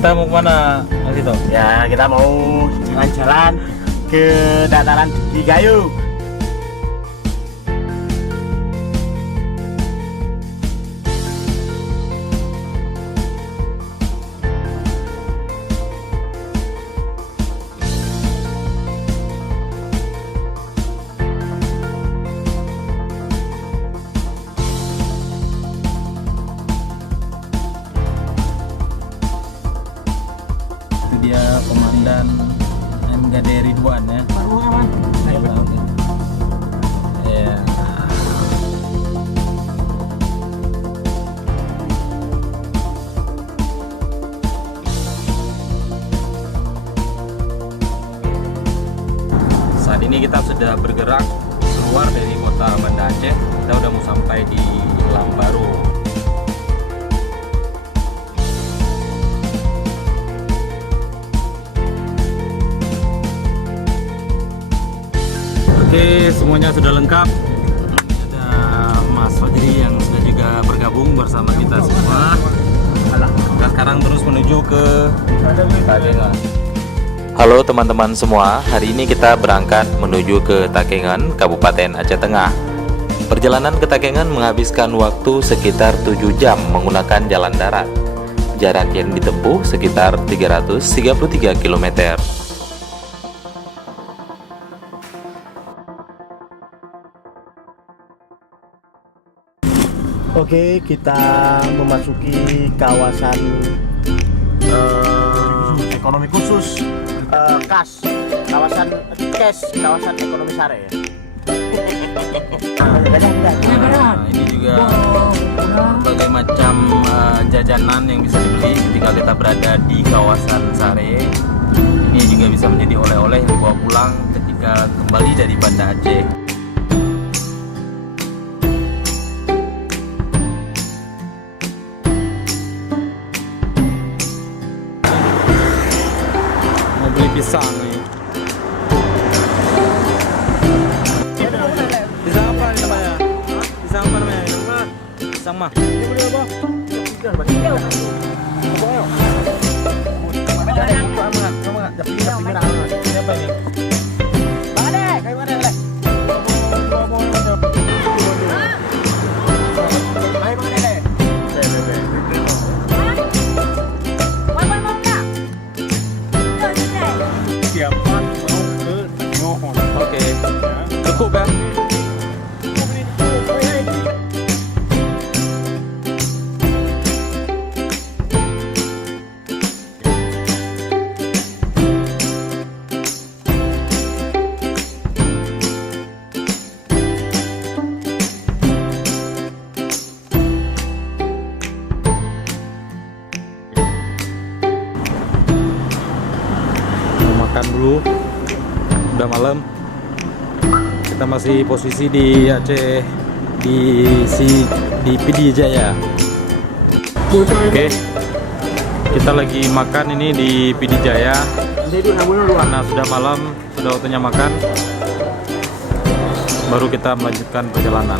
Kita mau kemana Mas Ito? Ya, kita mau jalan-jalan ke dataran Cigayu. Dia komandan MGD Ridwan ya. Ya. Saat ini kita sudah bergerak keluar dari kota Banda Aceh. Kita udah mau sampai di Lambaru. Oke, semuanya sudah lengkap. Ada Mas Fajri yang sudah juga bergabung bersama kita semua. Kita sekarang terus menuju ke Takengon. Halo teman-teman semua, hari ini kita berangkat menuju ke Takengon, Kabupaten Aceh Tengah. Perjalanan ke Takengon menghabiskan waktu sekitar 7 jam menggunakan jalan darat. Jarak yang ditempuh sekitar 333 km. Oke, kita memasuki kawasan ekonomi khusus KAS, kawasan ekonomi sare ya. Nah, ini juga berbagai macam jajanan yang bisa dibeli ketika kita berada di kawasan sare. Ini juga bisa menjadi oleh-oleh yang dibawa pulang ketika kembali dari Banda Aceh. Pisang nih. Pisang apa ini namanya? Pisang apa namanya? Pisang mah. Siapa ini? Oke, cukup ya. Mau makan dulu, udah malam. Kita masih posisi di Aceh, di PD Jaya. Oke, kita lagi makan ini di PD Jaya karena sudah malam, sudah waktunya makan. Baru kita melanjutkan perjalanan.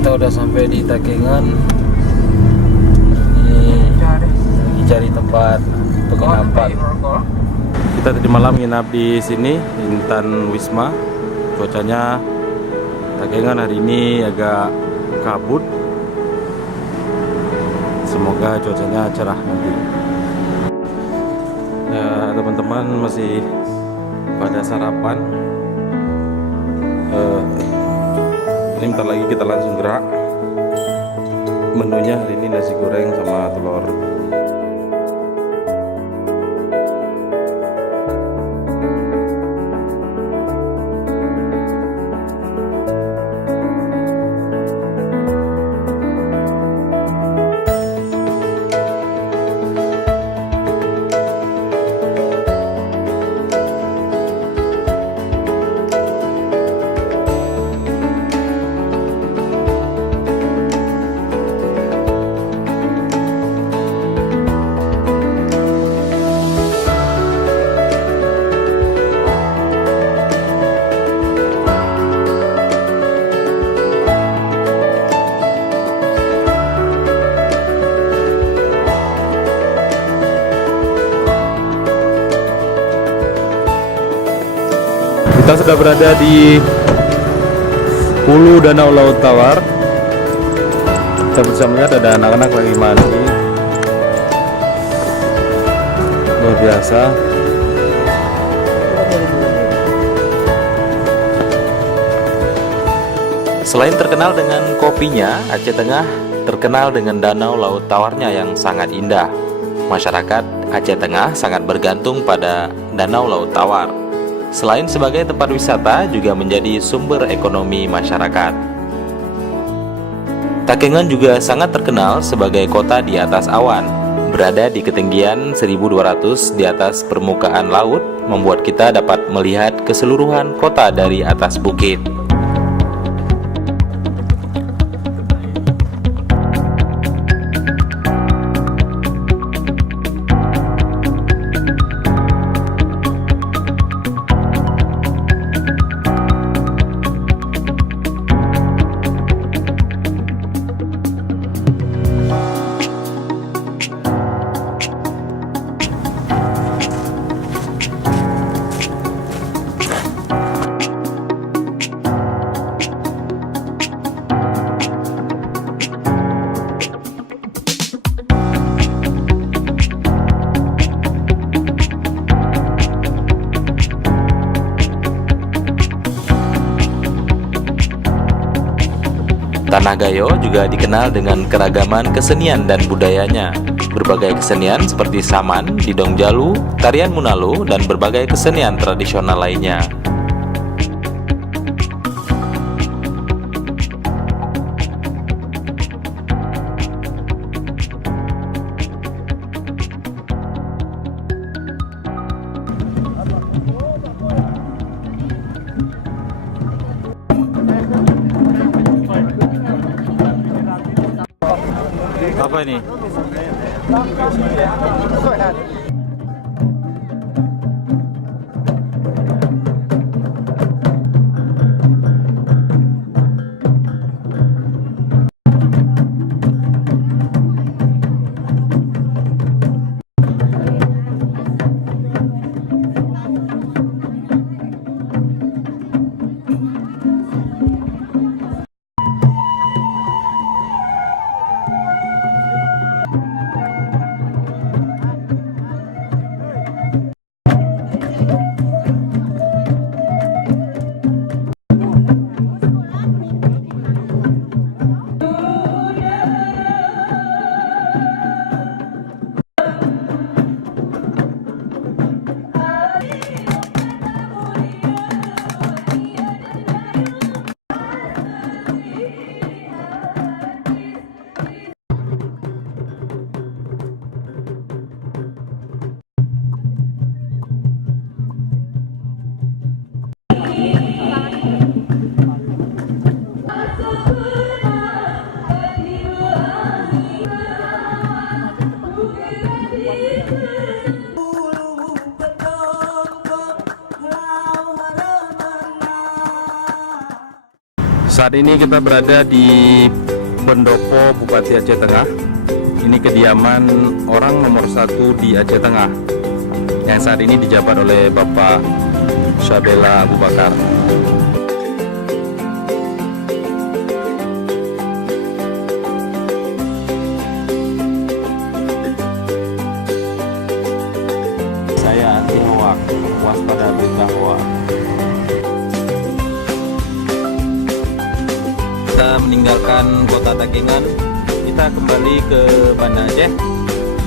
Kita udah sampai di Takengon. Ini lagi cari tempat penginapan. Kita tadi malam nginap di sini, Intan Wisma. Cuacanya Takengon hari ini agak kabut. Semoga cuacanya cerah nanti. Ya, teman-teman masih pada sarapan. Ini bentar lagi kita langsung gerak. Menunya hari ini nasi goreng sama telur. sudah berada di hulu Danau Laut Tawar. Kita bisa melihat ada anak-anak lagi mandi. Luar biasa. Selain terkenal dengan kopinya, Aceh Tengah terkenal dengan danau laut tawarnya yang sangat indah. Masyarakat Aceh Tengah sangat bergantung pada danau laut tawar. Selain sebagai tempat wisata, juga menjadi sumber ekonomi masyarakat. Takengon juga sangat terkenal sebagai kota di atas awan. Berada di ketinggian 1200 di atas permukaan laut, membuat kita dapat melihat keseluruhan kota dari atas bukit. Tanah Gayo juga dikenal dengan keragaman kesenian dan budayanya. Berbagai kesenian seperti saman, didong jalu, tarian munalo, dan berbagai kesenian tradisional lainnya. Apa ini? Saat ini kita berada di Pendopo, Bupati Aceh Tengah. Ini kediaman orang nomor 1 di Aceh Tengah, yang saat ini dijabat oleh Bapak Syabela Abu Bakar. Saya anti hoak, waspada berita hoak. Kita meninggalkan kota Takengon, kita kembali ke Banda Aceh.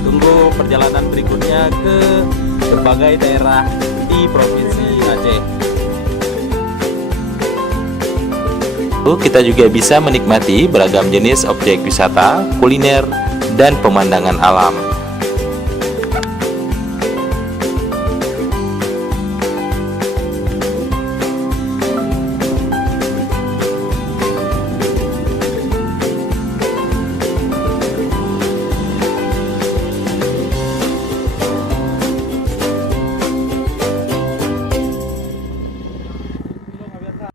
Tunggu perjalanan berikutnya ke berbagai daerah di Provinsi Aceh. Kita juga bisa menikmati beragam jenis objek wisata, kuliner, dan pemandangan alam.